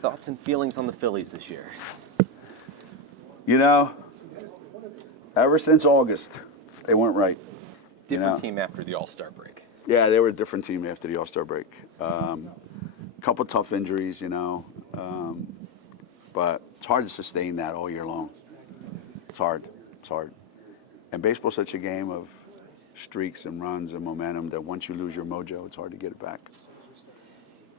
Thoughts and feelings on the Phillies this year? You know, ever since August, they weren't right. Different team after the All-Star break. Yeah, they were a different team after the All-Star break. A couple tough injuries, but it's hard to sustain that all year long. It's hard. It's hard. And baseball's such a game of streaks and runs and momentum that once you lose your mojo, it's hard to get it back.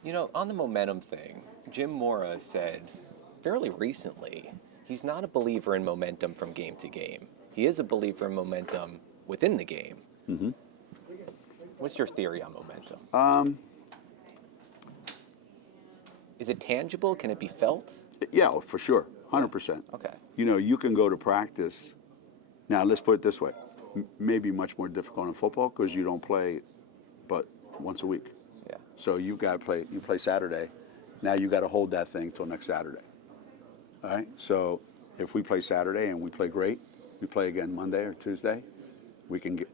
You know, on the momentum thing, Jim Mora said fairly recently he's not a believer in momentum from game to game. He is a believer in momentum within the game. Mm-hmm. What's your theory on momentum? Is it tangible? Can it be felt? Yeah, for sure, 100%. Okay. You can go to practice. Now, let's put it this way. Maybe much more difficult in football because you don't play but once a week. Yeah. So you play Saturday. Now you got to hold that thing till next Saturday. All right? So if we play Saturday and we play great, we play again Monday or Tuesday, we can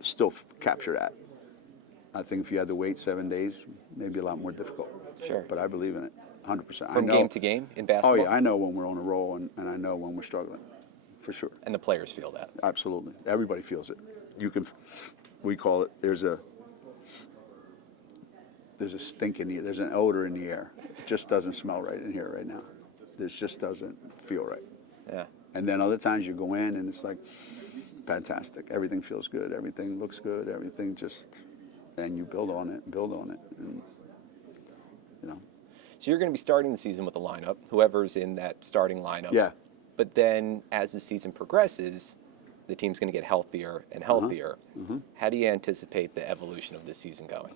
still capture that. I think if you had to wait 7 days, maybe a lot more difficult. Sure. But I believe in it, 100%. From game to game in basketball? Oh, yeah. I know when we're on a roll, and I know when we're struggling, for sure. And the players feel that? Absolutely. Everybody feels it. We call it, there's a stink in the air. There's an odor in the air. It just doesn't smell right in here right now. This just doesn't feel right. Yeah. And then other times you go in, and it's like, fantastic. Everything feels good. Everything looks good. Everything just... And you build on it, and, So you're going to be starting the season with a lineup, whoever's in that starting lineup. Yeah. But then as the season progresses, the team's going to get healthier and healthier. Mm-hmm. How do you anticipate the evolution of this season going?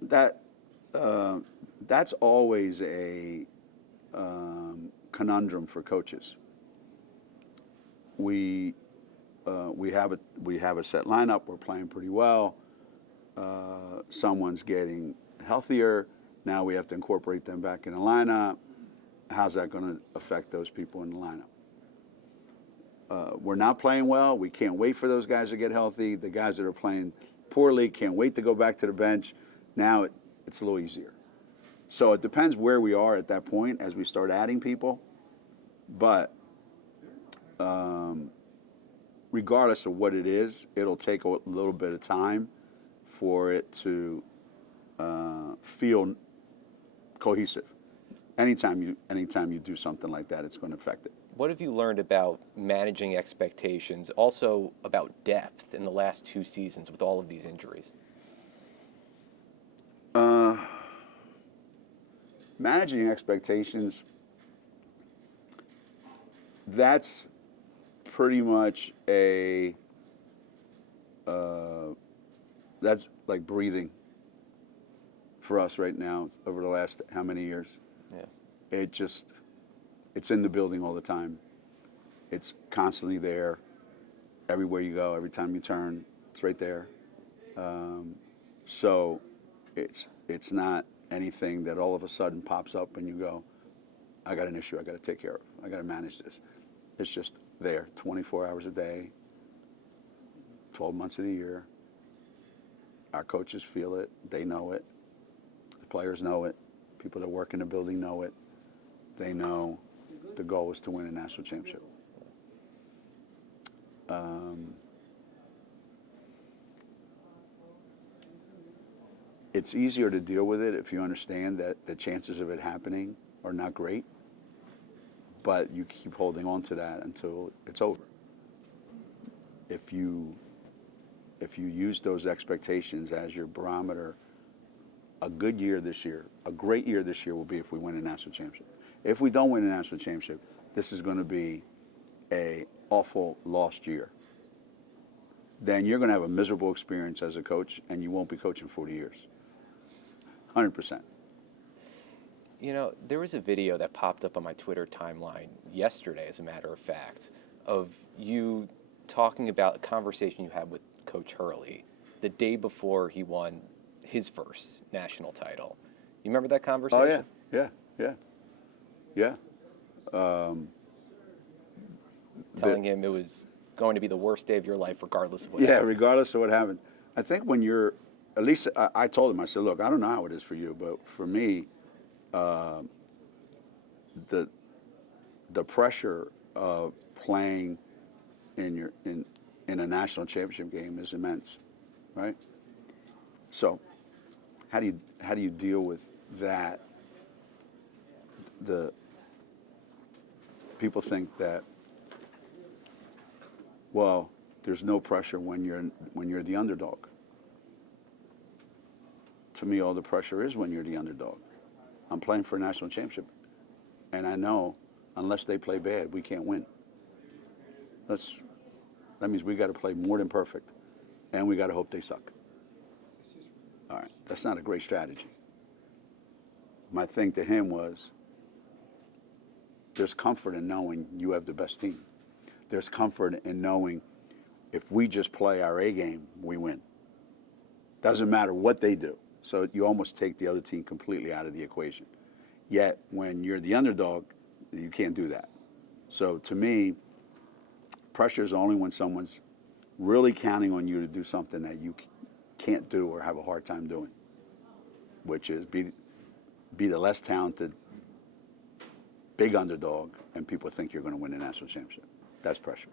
That's always a conundrum for coaches. We have a set lineup. We're playing pretty well. Someone's getting healthier. Now we have to incorporate them back in the lineup. How's that going to affect those people in the lineup? We're not playing well. We can't wait for those guys to get healthy. The guys that are playing poorly can't wait to go back to the bench. Now it's a little easier. So it depends where we are at that point as we start adding people. But regardless of what it is, it'll take a little bit of time for it to feel cohesive. Anytime you do something like that, it's going to affect it. What have you learned about managing expectations, also about depth in the last 2 seasons with all of these injuries? Managing expectations, that's pretty much that's like breathing for us right now over the last how many years? Yeah. It's in the building all the time. It's constantly there. Everywhere you go, every time you turn, it's right there. So it's not anything that all of a sudden pops up and you go, I got an issue I got to take care of. I got to manage this. It's just there 24 hours a day, 12 months of the year. Our coaches feel it. They know it. The players know it. People that work in the building know it. They know the goal is to win a national championship. It's easier to deal with it if you understand that the chances of it happening are not great, but you keep holding on to that until it's over. If you use those expectations as your barometer, a good year this year, a great year this year will be if we win a national championship. If we don't win a national championship, this is going to be an awful lost year. Then you're going to have a miserable experience as a coach, and you won't be coaching 40 years. 100%. You know, there was a video that popped up on my Twitter timeline yesterday, as a matter of fact, of you talking about a conversation you had with Coach Hurley the day before he won his first national title. You remember that conversation? Oh, yeah. Telling him it was going to be the worst day of your life regardless of what happens. happens. Regardless of what happened. I think when you're at least I told him, I said, look, I don't know how it is for you, but for me, the pressure of playing in a national championship game is immense, right? So, how do you deal with that? The people think that, well, there's no pressure when you're the underdog. To me, all the pressure is when you're the underdog. I'm playing for a national championship, and I know unless they play bad, we can't win. That means we got to play more than perfect, and we got to hope they suck. All right, that's not a great strategy. My thing to him was, there's comfort in knowing you have the best team. There's comfort in knowing if we just play our A game, we win. Doesn't matter what they do. So you almost take the other team completely out of the equation. Yet, when you're the underdog, you can't do that. So to me, pressure is only when someone's really counting on you to do something that you can't do or have a hard time doing, which is be the less talented, big underdog, and people think you're going to win the national championship. That's pressure.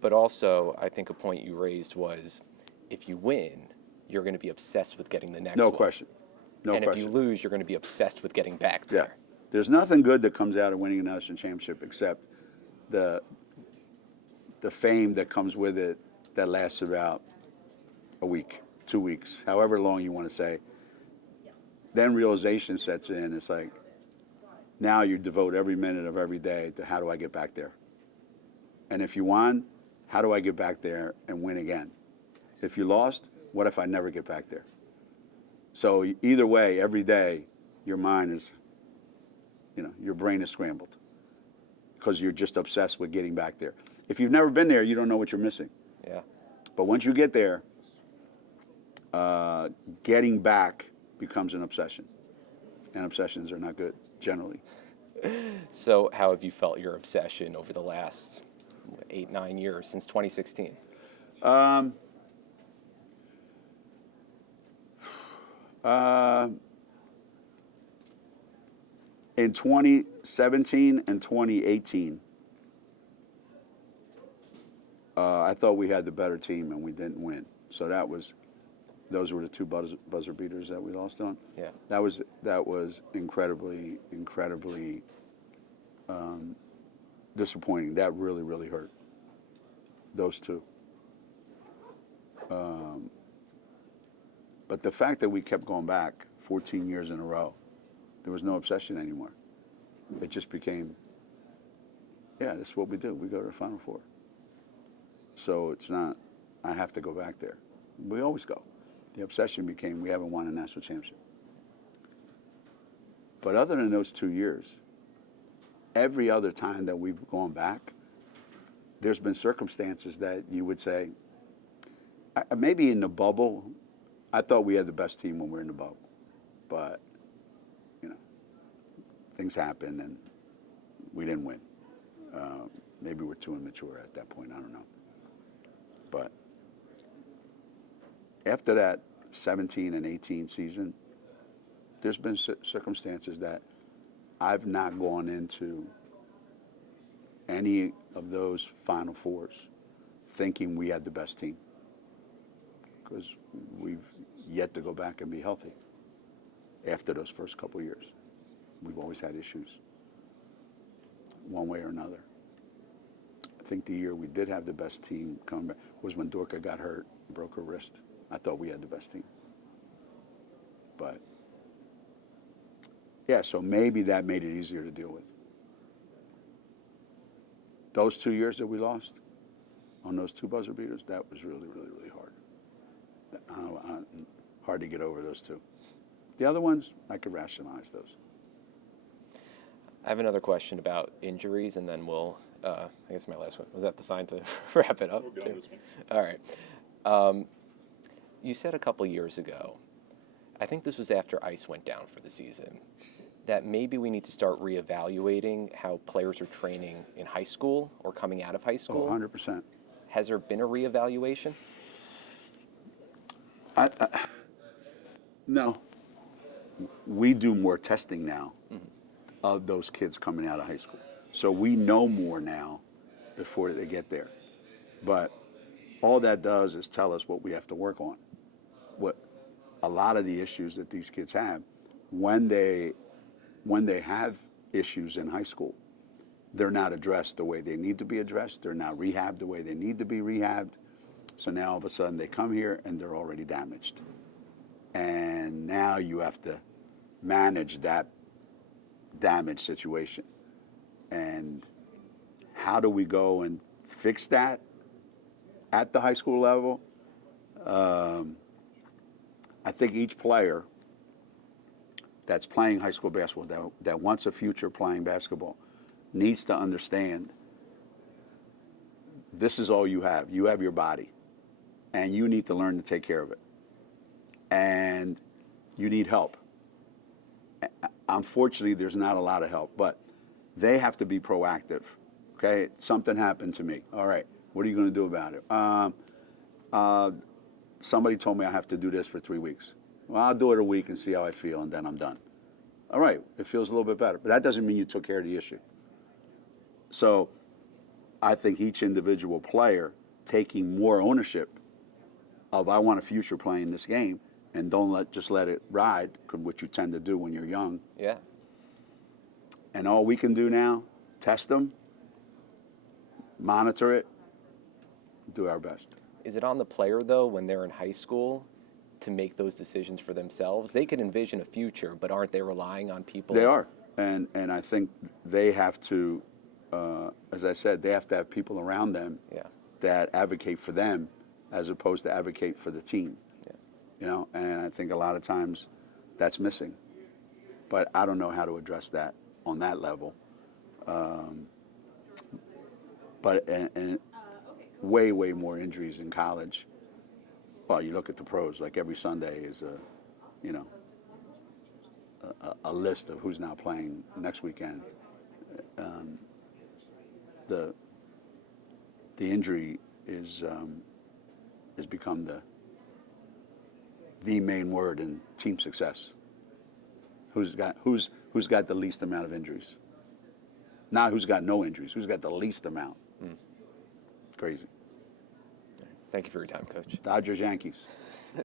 But also, I think a point you raised was, if you win, you're going to be obsessed with getting the next one. No question. No question. And if you lose, you're going to be obsessed with getting back there. Yeah. There's nothing good that comes out of winning a national championship except the fame that comes with it that lasts about a week, 2 weeks, however long you want to say. Then realization sets in. It's like, now you devote every minute of every day to how do I get back there? And if you won, how do I get back there and win again? If you lost, what if I never get back there? So either way, every day, your mind is, your brain is scrambled because you're just obsessed with getting back there. If you've never been there, you don't know what you're missing. Yeah. But once you get there, getting back becomes an obsession. And obsessions are not good, generally. So how have you felt your obsession over the last 8, 9 years, since 2016? In 2017 and 2018, I thought we had the better team and we didn't win. So those were the two buzzer beaters that we lost on. Yeah. That was incredibly disappointing. That really, really hurt. Those two. But the fact that we kept going back 14 years in a row, there was no obsession anymore. It just became, yeah, this is what we do. We go to the Final Four. So it's not, I have to go back there. We always go. The obsession became, we haven't won a national championship. But other than those 2 years, every other time that we've gone back, there's been circumstances that you would say, maybe in the bubble, I thought we had the best team when we were in the bubble. But, things happened and we didn't win. Maybe we're too immature at that point, I don't know. But after that 17 and 18 season, there's been circumstances that I've not gone into any of those Final Fours thinking we had the best team, because we've yet to go back and be healthy after those first couple of years. We've always had issues, one way or another. I think the year we did have the best team coming back was when Dorka got hurt, broke her wrist. I thought we had the best team. But, yeah, so maybe that made it easier to deal with. Those 2 years that we lost on those two buzzer beaters, that was really, really, really hard. Hard to get over those two. The other ones, I could rationalize those. I have another question about injuries, and then we'll, I guess my last one. Was that the sign to wrap it up? We'll go on this one. All right. You said a couple years ago, I think this was after ice went down for the season, that maybe we need to start reevaluating how players are training in high school or coming out of high school. 100%. Has there been a reevaluation? No. We do more testing now of those kids coming out of high school. So we know more now before they get there. But all that does is tell us what we have to work on. What a lot of the issues that these kids have when they have issues in high school, they're not addressed the way they need to be addressed. They're not rehabbed the way they need to be rehabbed. So now all of a sudden they come here and they're already damaged. And now you have to manage that damaged situation. And how do we go and fix that at the high school level? I think each player that's playing high school basketball, that wants a future playing basketball, needs to understand this is all you have. You have your body, and you need to learn to take care of it. And you need help. Unfortunately, there's not a lot of help, but they have to be proactive. Okay, something happened to me. All right, what are you going to do about it? Somebody told me I have to do this for 3 weeks. Well, I'll do it a week and see how I feel, and then I'm done. All right, it feels a little bit better, but that doesn't mean you took care of the issue. So I think each individual player taking more ownership of I want a future playing this game, and don't just let it ride, which you tend to do when you're young. Yeah. And all we can do now, test them, monitor it, do our best. Is it on the player, though, when they're in high school to make those decisions for themselves? They could envision a future, but aren't they relying on people? They are. And I think they have to, as I said, they have to have people around them that advocate for them as opposed to advocate for the team. Yeah. You know, and I think a lot of times that's missing. But I don't know how to address that on that level. But way more injuries in college. Well, you look at the pros, like every Sunday is a list of who's now playing next weekend. The injury has become the main word in team success. Who's got the least amount of injuries? Not who's got no injuries, who's got the least amount. Crazy. Thank you for your time, Coach. Dodgers, Yankees.